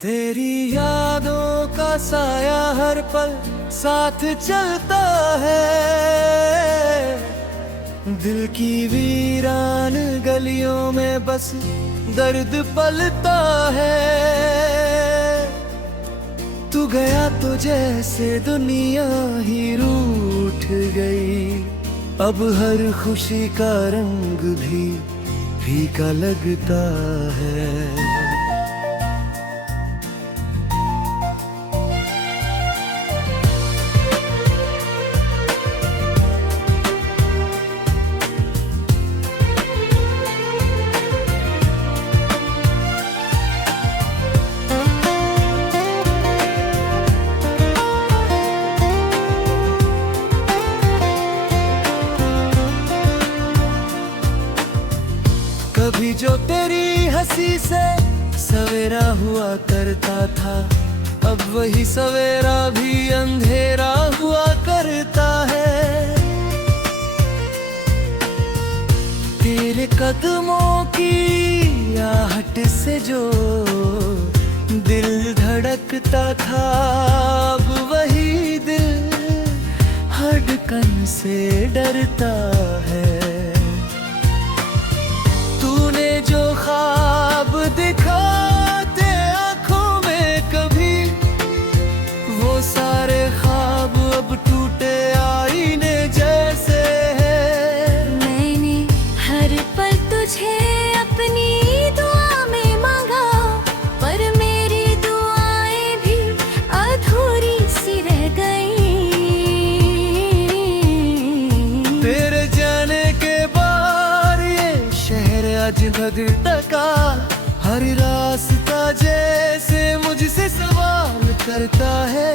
तेरी यादों का साया हर पल साथ चलता है। दिल की वीरान गलियों में बस दर्द पलता है। तू गया तो जैसे दुनिया ही रूठ गई। अब हर खुशी का रंग भी फीका लगता है। कभी जो तेरी हंसी से सवेरा हुआ करता था, अब वही सवेरा भी अंधेरा हुआ करता है। तेरे कदमों की आहट से जो दिल धड़कता था, अब वही दिल धड़कन से डरता है। जो ख्वाब दिखाते आंखों में कभी, वो सारे ख्वाब अब टूटे आईने जैसे हैं। मैंने हर पल तुझे अपनी दुआ में मांगा, पर मेरी दुआएं भी अधूरी सी रह गईं। तेरे जाने के बाद ये शहर आज भगता का, हर रास्ता जैसे मुझसे सवाल करता है।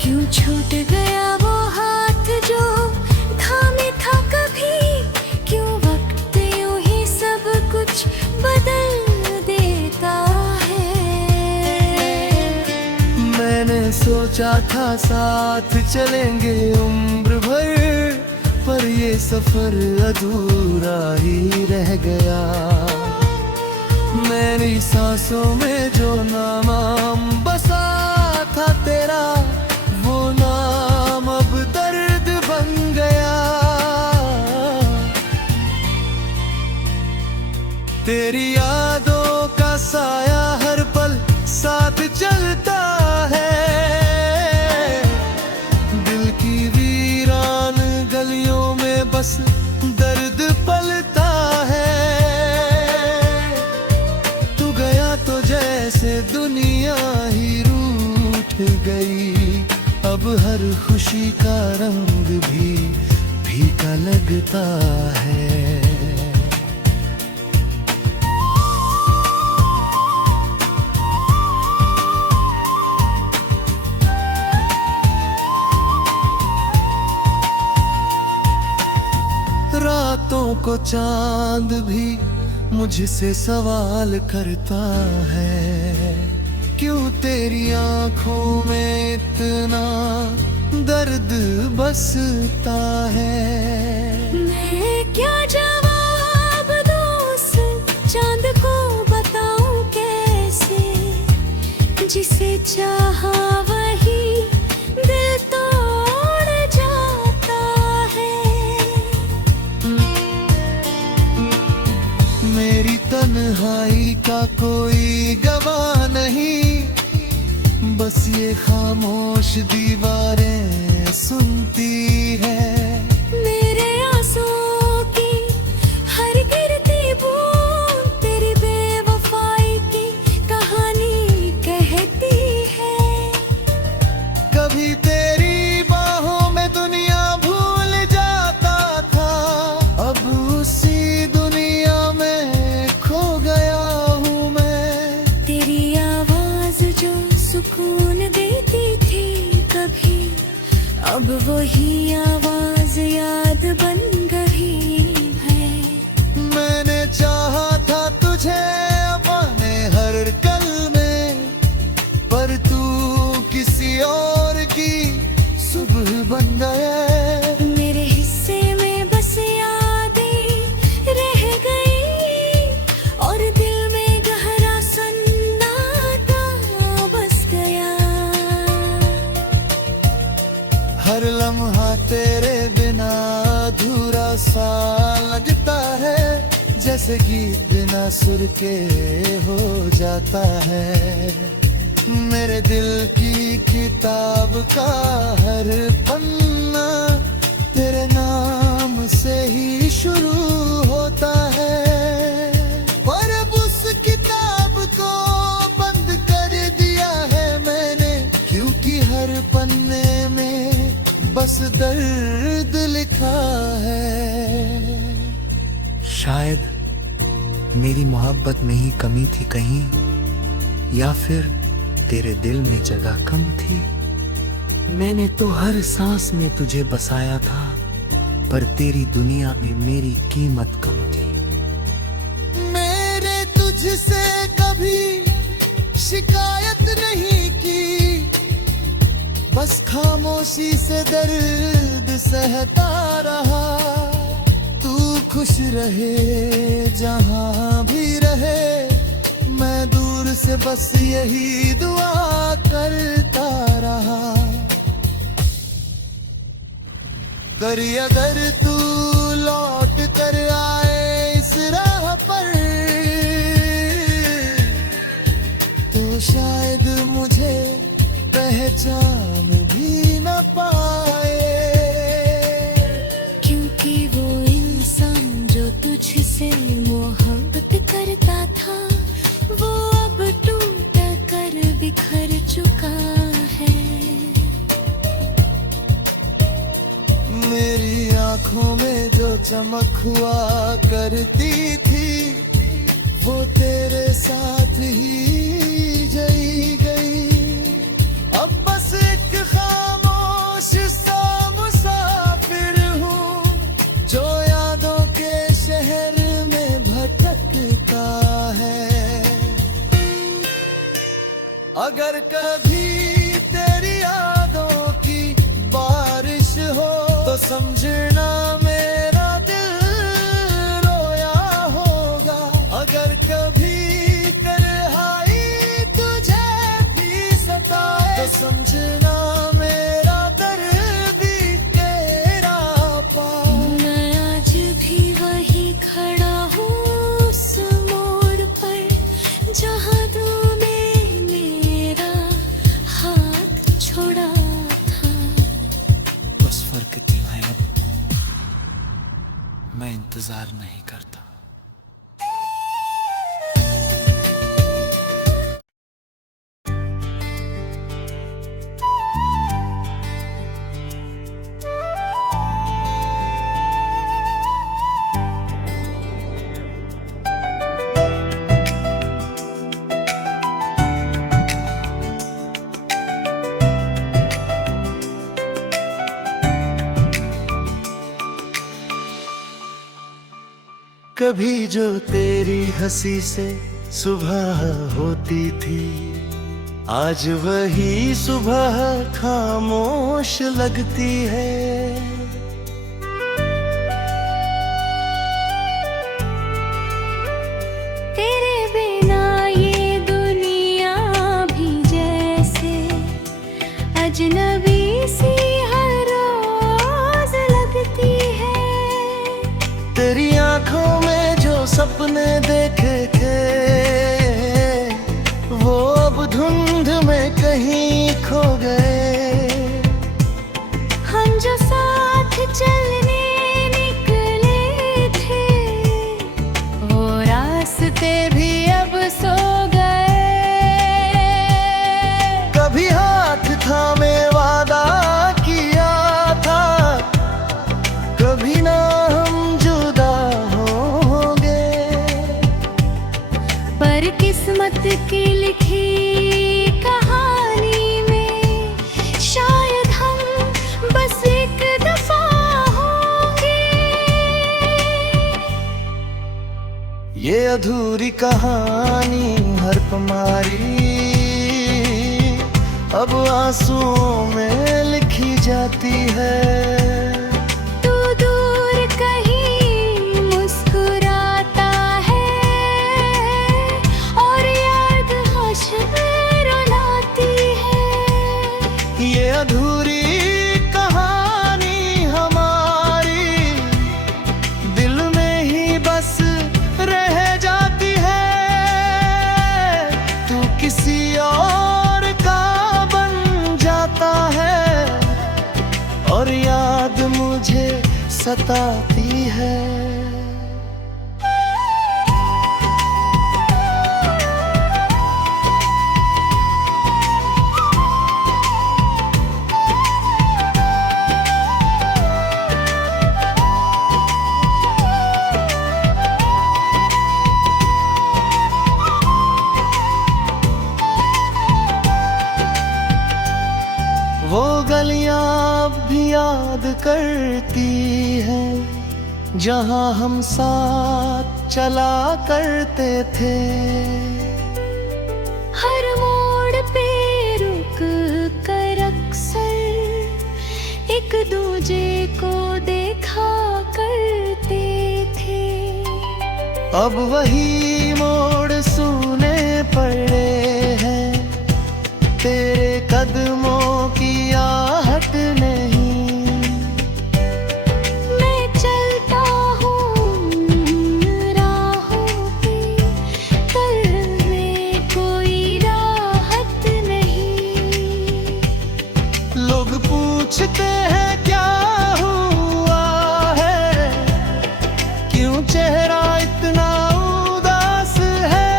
क्यों छूट गया वो हाथ जो थामे था कभी, क्यों वक्त यूं ही सब कुछ बदल देता है। मैंने सोचा था साथ चलेंगे उम्र भर, पर ये सफर अधूरा ही रह गया। मेरी सांसों में जो नाम बसा था तेरा, वो नाम अब दर्द बन गया। तेरी यादों का साया हर पल साथ चलता है। दिल की वीरान गलियों में बस दर्द पलता है। तू गया तो जैसे दुनिया ही रूठ गई। अब हर खुशी का रंग भी फीका लगता है। रातों को चांद भी मुझसे सवाल करता है, क्यों तेरी आंखों में इतना दर्द बसता है। मैं क्या जवाब दूं उस चांद को, बताऊं कैसे, जिसे चाहा वही दिल तोड़ जाता है। मेरी तन्हाई का कोई गवाह नहीं, बस ये खामोश दीवारें सुनती है। मेरे आंसुओं की हर गिरती बूंद तेरी बेवफाई की कहानी कहती है। कभी तेरी बाहों में दुनिया भूल जाता था, अब उसी दुनिया में खो गया हूँ मैं। तेरी आवाज जो सुकून देती थी कभी, अब वही आवाज याद बन गई है। मैंने चाहा था तुझे अपने हर कल में, पर तू किसी और की सुबह बन गया। मेरे हिस्से में बस यादें रह गई, और दिल में गहरा सन्नाटा जैसे गीत बिना सुर के हो जाता है। मेरे दिल की किताब का हर पन्ना तेरे नाम से ही शुरू होता है। और अब उस किताब को बंद कर दिया है मैंने, क्योंकि हर पन्ने में बस दर्द लिखा है। शायद मेरी मोहब्बत में ही कमी थी कहीं, या फिर तेरे दिल में जगह कम थी। मैंने तो हर सांस में तुझे बसाया था, पर तेरी दुनिया में मेरी कीमत कम थी। मेरे तुझसे कभी शिकायत नहीं की, बस खामोशी से दर्द सहता रहा। तू खुश रहे जहां भी रहे, मैं दूर से बस यही दुआ करता रहा। कर अगर तू लौट कर आए इस राह पर, तो शायद मुझे पहचान भी न पाए। क्योंकि वो इंसान जो तुझसे मोहब्बत करता था, वो अब टूट कर बिखर चुका है। मेरी आंखों में जो चमक हुआ करती थी, वो तेरे साथ ही जई गई। अब बस एक खामोश सा मुसाफिर हूँ, जो यादों के शहर में भटकता है। अगर कभी तेरी यादों की बारिश हो, तो समझना मेरा दिल रोया होगा। अगर कभी तन्हाई तुझे भी सताए, तो समझना मेरा दर्द भी तेरा पाए। मैं आज भी वही खड़ा हूँ उस मोड़ पर, जहाँ तूने मेरा हाथ छोड़ा था। बस फर्क थी भाई, अब मैं इंतजार नहीं करता। कभी जो तेरी हंसी से सुबह होती थी, आज वही सुबह खामोश लगती है। तेरे बिना ये दुनिया भी जैसे अजनबी सी हर रोज लगती है। तेरी आंखों में जो सपने देखे थे, वो अब धुंध में कहीं खो गए। हम जो साथ चलने निकले थे, वो रास्ते भी अब सो गए। कभी हाथ थामे वादा किया था, कभी ना हम जुदा होंगे। पर किस्मत की लिखी कहानी में शायद हम बस एक दफा होंगे। ये अधूरी कहानी हर तुम्हारी अब आंसुओं में लिखी जाती है। तू दूर कहीं मुस्कुराता है, और याद हौसले रुलाती है। ये अधूरी कहानी हमारी दिल में ही बस रह सताती है। वो गलियां अब भी याद करती है जहां हम साथ चला करते थे। हर मोड़ पे रुक कर अक्सर एक दूजे को देखा करते थे। अब वही मोड़ सूने पड़े हैं, तेरे कदमों की आहट नहीं। मैं चलता हूँ राहों पे, कल में कोई राहत नहीं। लोग पूछते हैं क्या हुआ है, क्यों चेहरा इतना उदास है।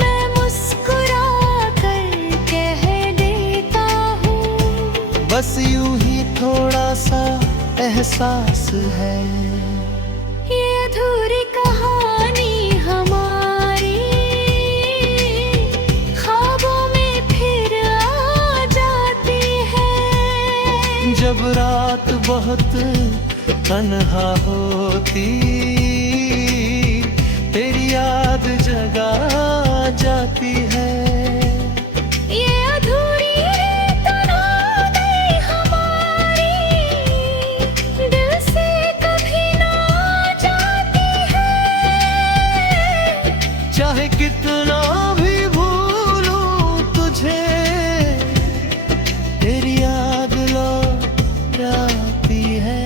मैं मुस्कुरा कर कह देता हूँ, बस यूं ही थोड़ा सा एहसास है। ये अधूरी कहानी हमारी ख्वाबों में फिर आ जाती है। जब रात बहुत तन्हा होती, तेरी याद जगा जाती है। ये अधूरी तन्हाई हमारी दिल से कभी ना जाती है। चाहे कितना भी भूलूं तुझे, तेरी याद लौट आती है।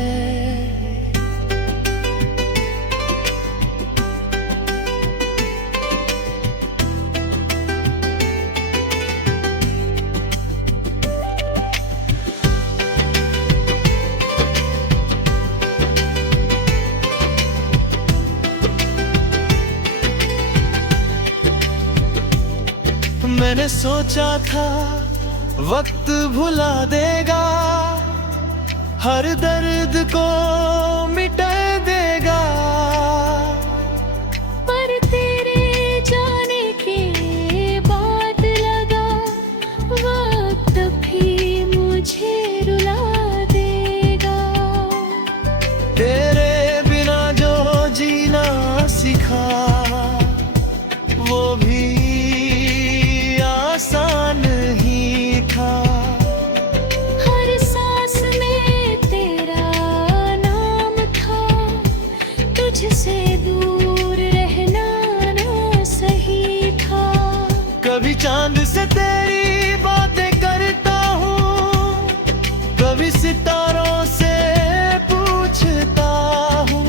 मैंने सोचा था वक्त भुला देगा, हर दर्द को मिटा देगा। पर तेरे जाने के बाद लगा वक्त भी मुझे रुला देगा। तेरे बिना जो जीना सीखा, वो भी आसान ही था। हर सांस में तेरा नाम था, तुझसे दूर रहना ना सही था। कभी चांद से तेरी बातें करता हूँ, कभी सितारों से पूछता हूँ,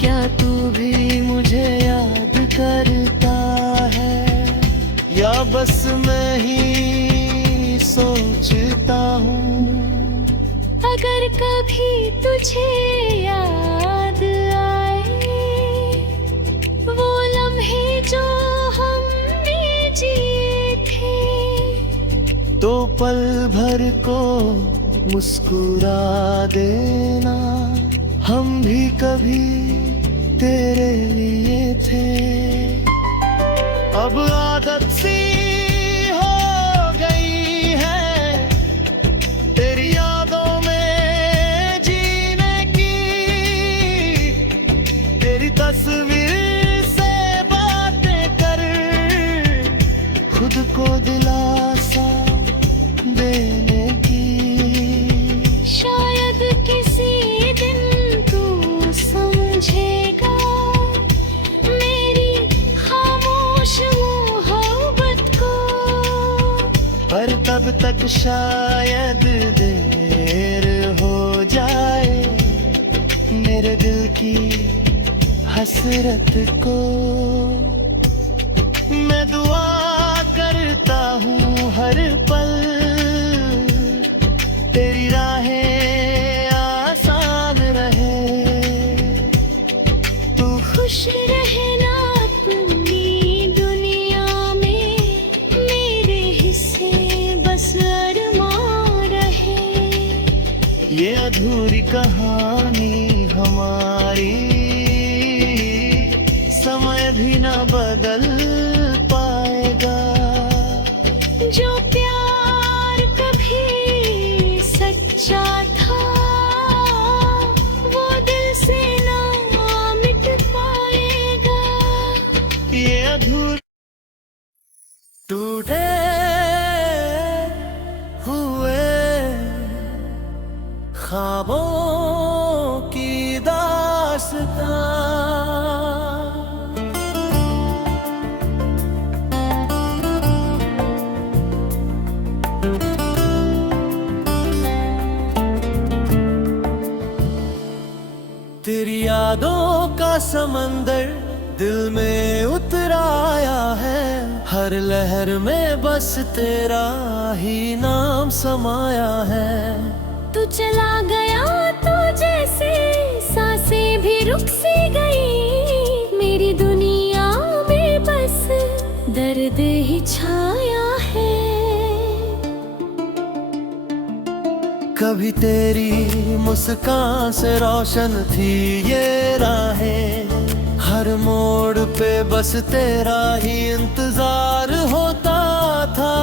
क्या तू भी मुझे याद करता है, या बस मैं ही सोचता हूँ। अगर कभी तुझे याद आए वो लम्हे जो हमने जिए थे, तो पल भर को मुस्कुरा देना, हम भी कभी तेरे लिए थे। अब आदत सी हो गई है तेरी यादों में जीने की, तेरी तस्वीर से बातें कर खुद को दिलासा देने की। शायद किसी दिन तू समझेगा मेरी खामोश मोहब्बत को, पर तब तक शायद देर हो जाए मेरे दिल की हसरत को। मैं दुआ करता हूँ हर पल तेरी राहें टूटे हुए ख्वाबों की दास्तां। तेरी यादों का समंदर दिल में उतर आया है, हर लहर में बस तेरा ही नाम समाया है। तू चला गया तो जैसे सांसें भी रुक सी गई, मेरी दुनिया में बस दर्द ही छाया है। कभी तेरी मुस्कान से रोशन थी ये राहें, हर मोड़ पे बस तेरा ही इंतजार होता था।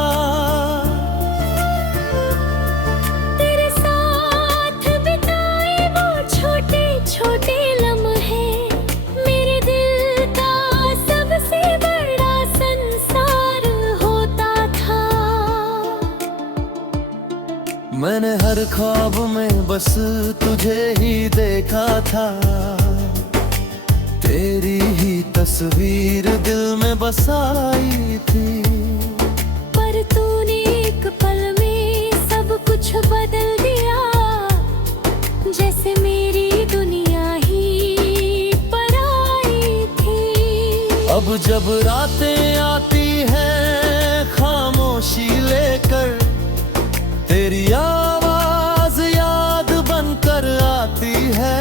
तेरे साथ बिताए वो छोटे छोटे लम्हे, मेरे दिल का सबसे बड़ा संसार होता था। मैंने हर ख्वाब में बस तुझे ही देखा था, तेरी ही तस्वीर दिल में बसाई थी। पर तूने एक पल में सब कुछ बदल दिया, जैसे मेरी दुनिया ही पराई थी। अब जब रातें आती हैं खामोशी लेकर, तेरी आवाज याद बनकर आती है।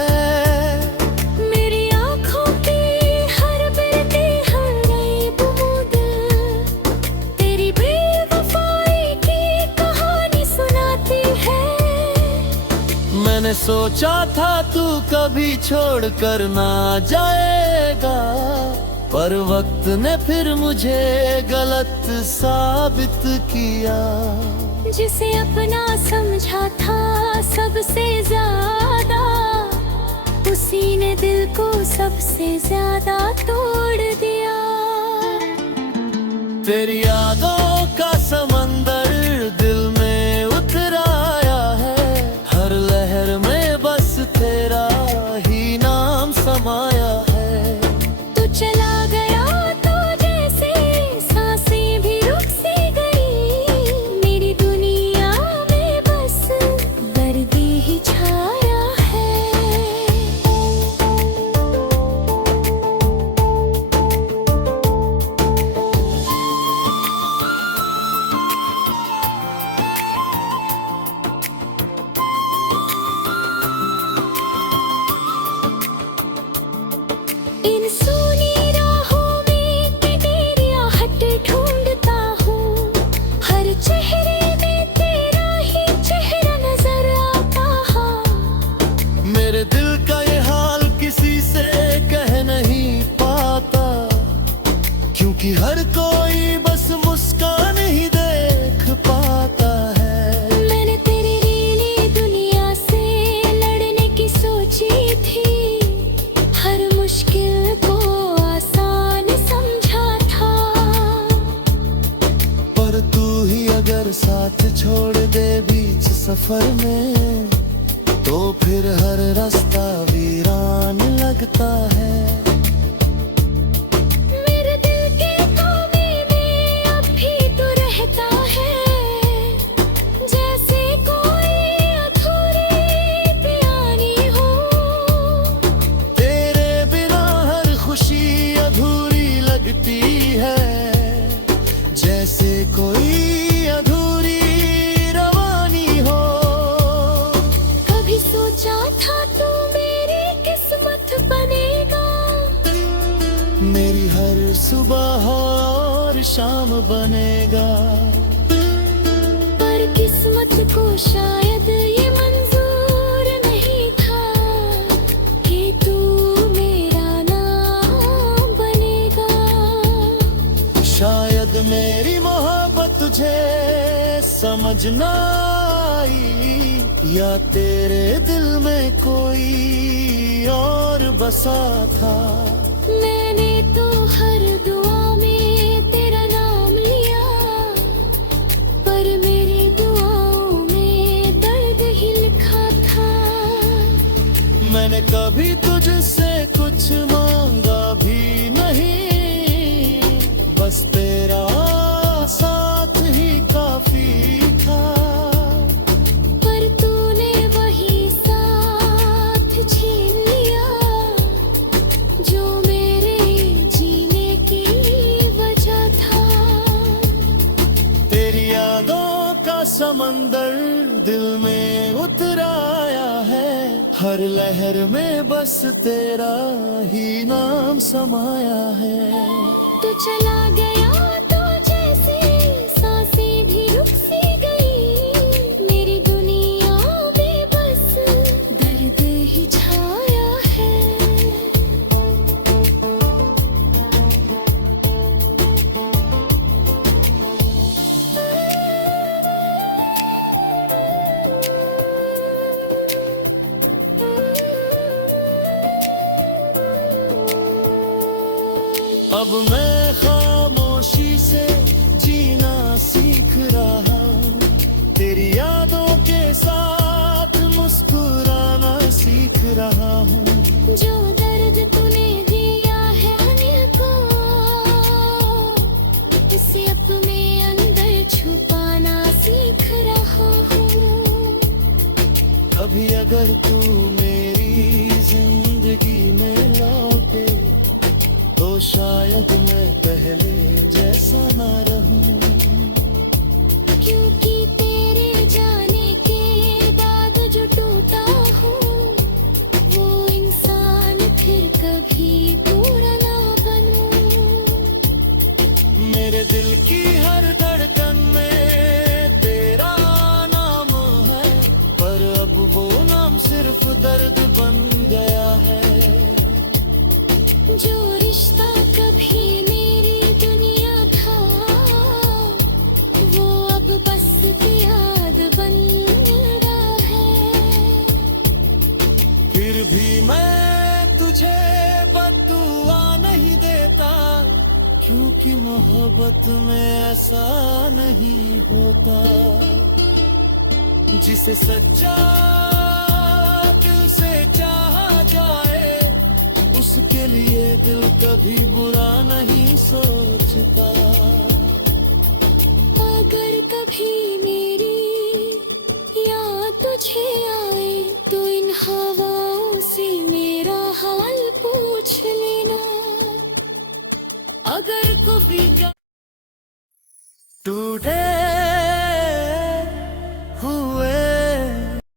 मैंने सोचा था तू कभी छोड़ कर ना जाएगा, पर वक्त ने फिर मुझे गलत साबित किया। जिसे अपना समझा था सबसे ज्यादा, उसी ने दिल को सबसे ज्यादा तोड़ दिया। तेरी यादों का समंदर दिल में उतर आया है, हर लहर में बस तेरा ही नाम समाया है। तू चला गया तो जैसे सांसें भी रुक सी गई, मेरी दुनिया में बस दर्द ही छाया है। इन सूनी राहों में तेरी आहट ढूंढता हूँ, हर चेहरे में तेरा ही चेहरा नजर आता है। मेरे दिल का ये हाल किसी से कह नहीं पाता, क्योंकि हर कोई बस मुस्कान ही देख पाता है। मैंने तेरी नीली दुनिया से लड़ने की सोची थी, हर मुश्किल को आसान समझा था। पर तू ही अगर साथ छोड़ दे बीच सफर में, तो फिर हर रास्ता वीरान लगता है। मेरे दिल के कोने में अब भी तू रहता है, जैसे कोई अधूरी पियानी हो। तेरे बिना हर खुशी अधूरी लगती है, जैसे कोई अधूरी रवानी हो। कभी सोचा था तू मेरी किस्मत बनेगा, मेरी हर सुबह और शाम बनेगा। पर किस्मत को शायद ये मंजूर नहीं था कि तू मेरा नाम बनेगा। शायद मेरी मोहब्बत तुझे समझ ना आई, या तेरे दिल में कोई और बसा था। मैंने तो हर दुआ में तेरा नाम लिया, बस तेरा साथ ही काफी था। पर तूने वही साथ छीन लिया जो मेरे जीने की वजह था। तेरी यादों का समंदर दिल में उतर आया है, हर लहर में बस तेरा ही नाम समाया है। तू चला गया तो जैसे सांसें भी रुक सी गई, मेरी दुनिया में बस दर्द ही छाया है। अब मैं खामोशी से जीना सीख रहा हूँ, तेरी यादों के साथ मुस्कुराना सीख रहा हूँ। जो दर्द तूने दिया है अन्य को, उसे अपने अंदर छुपाना सीख रहा हूँ। कभी अगर तू मेरी जिंदगी में लौटे तो शायद मैं पहले जैसा ना रहूं। क्योंकि तेरे जाने के बाद जो टूटा हूँ, वो इंसान फिर कभी पूरा ना बनूं। मेरे दिल की हर धड़कन में तेरा नाम है, पर अब वो नाम सिर्फ दर्द बन गया है। जो रिश्ता कभी मेरी दुनिया था, वो अब बस एक याद बन रहा है। फिर भी मैं तुझे बद्दुआ नहीं देता, क्योंकि मोहब्बत में ऐसा नहीं होता। जिसे सच्चा दिल से चाहा जाए, उसके लिए दिल कभी बुरा नहीं सोचता। अगर कभी मेरी याद तुझे आए, तो इन हवाओं से मेरा हाल पूछ लेना। अगर कभी टूटे हुए